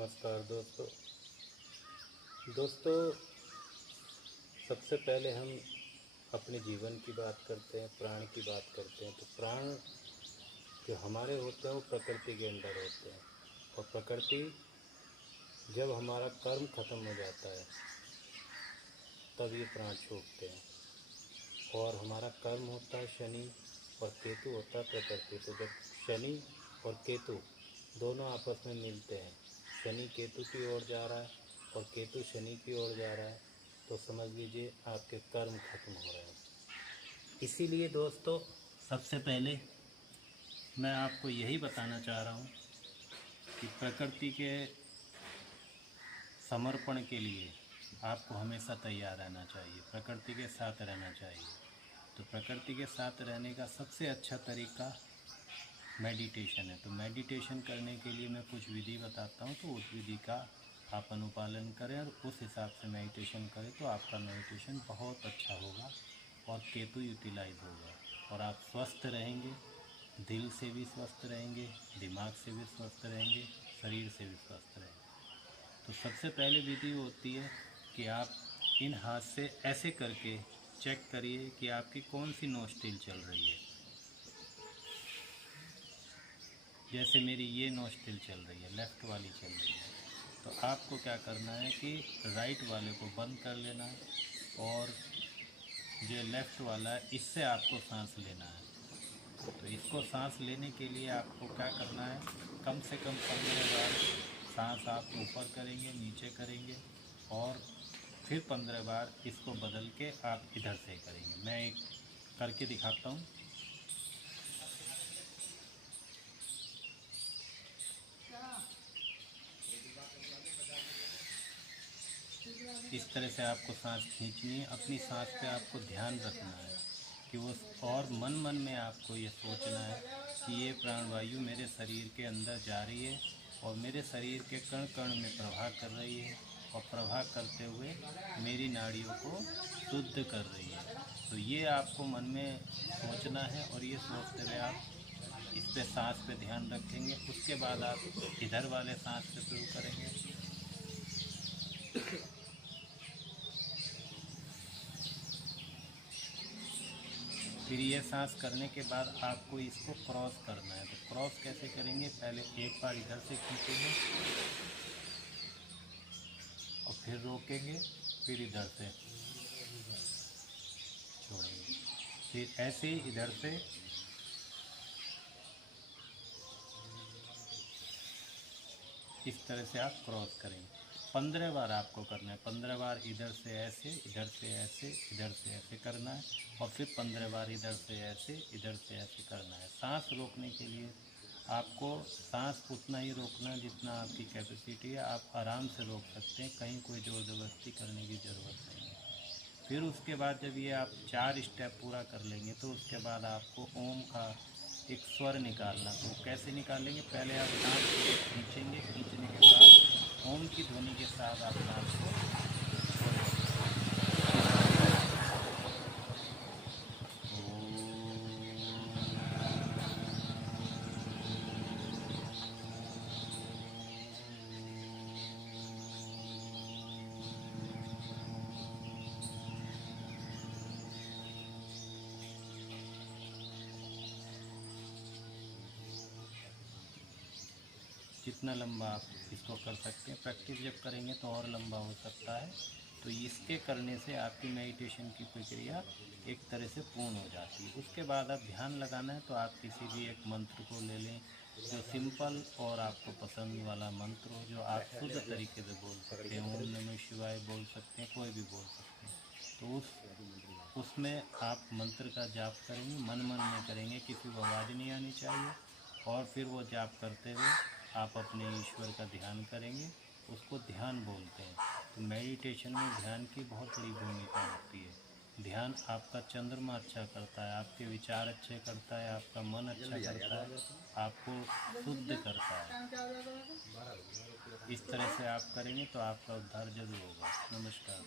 नमस्कार दोस्तों, सबसे पहले हम अपने जीवन की बात करते हैं, प्राण की बात करते हैं। तो प्राण जो हमारे होते हैं वो प्रकृति के अंदर होते हैं, और प्रकृति जब हमारा कर्म खत्म हो जाता है तब ये प्राण छूटते हैं। और हमारा कर्म होता है शनि और केतु होता है प्रकृति। तो जब शनि और केतु दोनों आपस में मिलते हैं, शनि केतु की ओर जा रहा है और केतु शनि की ओर जा रहा है, तो समझ लीजिए आपके कर्म खत्म हो रहे हैं। इसीलिए दोस्तों, सबसे पहले मैं आपको यही बताना चाह रहा हूँ कि प्रकृति के समर्पण के लिए आपको हमेशा तैयार रहना चाहिए, प्रकृति के साथ रहना चाहिए। तो प्रकृति के साथ रहने का सबसे अच्छा तरीका मेडिटेशन है। तो मेडिटेशन करने के लिए मैं कुछ विधि बताता हूँ, तो उस विधि का आप अनुपालन करें और उस हिसाब से मेडिटेशन करें तो आपका मेडिटेशन बहुत अच्छा होगा और केतु यूटिलाइज होगा और आप स्वस्थ रहेंगे, दिल से भी स्वस्थ रहेंगे, दिमाग से भी स्वस्थ रहेंगे, शरीर से भी स्वस्थ रहेंगे। तो सबसे पहले विधि होती है कि आप इन हाथ से ऐसे करके चेक करिए कि आपकी कौन सी नोस्ट्रिल चल रही है। जैसे मेरी ये नोस्ट्रिल चल रही है, लेफ़्ट वाली चल रही है, तो आपको क्या करना है कि राइट वाले को बंद कर लेना है और जो लेफ़्ट वाला है इससे आपको सांस लेना है। तो इसको सांस लेने के लिए आपको क्या करना है, कम से कम 15 बार सांस आप ऊपर करेंगे, नीचे करेंगे और फिर 15 बार इसको बदल के आप इधर से करेंगे। मैं एक करके दिखाता हूँ। इस तरह से आपको सांस खींचनी है। अपनी सांस पे आपको ध्यान रखना है कि वो, और मन में आपको ये सोचना है कि ये प्राणवायु मेरे शरीर के अंदर जा रही है और मेरे शरीर के कण कण में प्रवाह कर रही है और प्रवाह करते हुए मेरी नाड़ियों को शुद्ध कर रही है। तो ये आपको मन में सोचना है और ये सोचते हुए आप इस पे सांस पे ध्यान रखेंगे। उसके बाद आप इधर वाले सांस से शुरू करेंगे। फिर ये सांस करने के बाद आपको इसको क्रॉस करना है। तो क्रॉस कैसे करेंगे, पहले एक बार इधर से खींचेंगे और फिर रोकेंगे, फिर इधर से छोड़ेंगे, फिर ऐसे ही इधर से इस तरह से आप क्रॉस करेंगे। 15 बार आपको करना है। 15 बार इधर से ऐसे, इधर से ऐसे, इधर से ऐसे करना है और फिर 15 बार इधर से ऐसे, इधर से ऐसे करना है। सांस रोकने के लिए आपको सांस उतना ही रोकना है जितना आपकी कैपेसिटी है। आप आराम से रोक सकते हैं, कहीं कोई ज़ोर ज़बरदस्ती करने की ज़रूरत नहीं है। फिर उसके बाद जब ये आप 4 स्टेप पूरा कर लेंगे तो उसके बाद आपको ओम का एक स्वर निकालना। तो कैसे निकालेंगे, पहले आप सांस को खींचेंगे, खींचने के बाद ओम की ध्वनि के साथ आप सांस को छोड़ेंगे। जितना लंबा आप इसको कर सकते हैं, प्रैक्टिस जब करेंगे तो और लंबा हो सकता है। तो इसके करने से आपकी मेडिटेशन की प्रक्रिया एक तरह से पूर्ण हो जाती है। उसके बाद आप ध्यान लगाना है तो आप किसी भी एक मंत्र को ले लें जो सिंपल और आपको पसंद वाला मंत्र हो, जो आप शुद्ध तरीके से बोल सकते हैं। ओम नमः शिवाय बोल सकते हैं, कोई भी बोल सकते हैं। तो उसमें आप मंत्र का जाप करेंगे, मन में करेंगे, किसी को आवाज़ नहीं आनी चाहिए। और फिर वो जाप करते हुए आप अपने ईश्वर का ध्यान करेंगे, उसको ध्यान बोलते हैं। तो मेडिटेशन में ध्यान की बहुत बड़ी भूमिका होती है। ध्यान आपका चंद्रमा अच्छा करता है, आपके विचार अच्छे करता है, आपका मन अच्छा करता है, आपको शुद्ध करता है। इस तरह से आप करेंगे तो आपका उद्धार जरूर होगा। नमस्कार।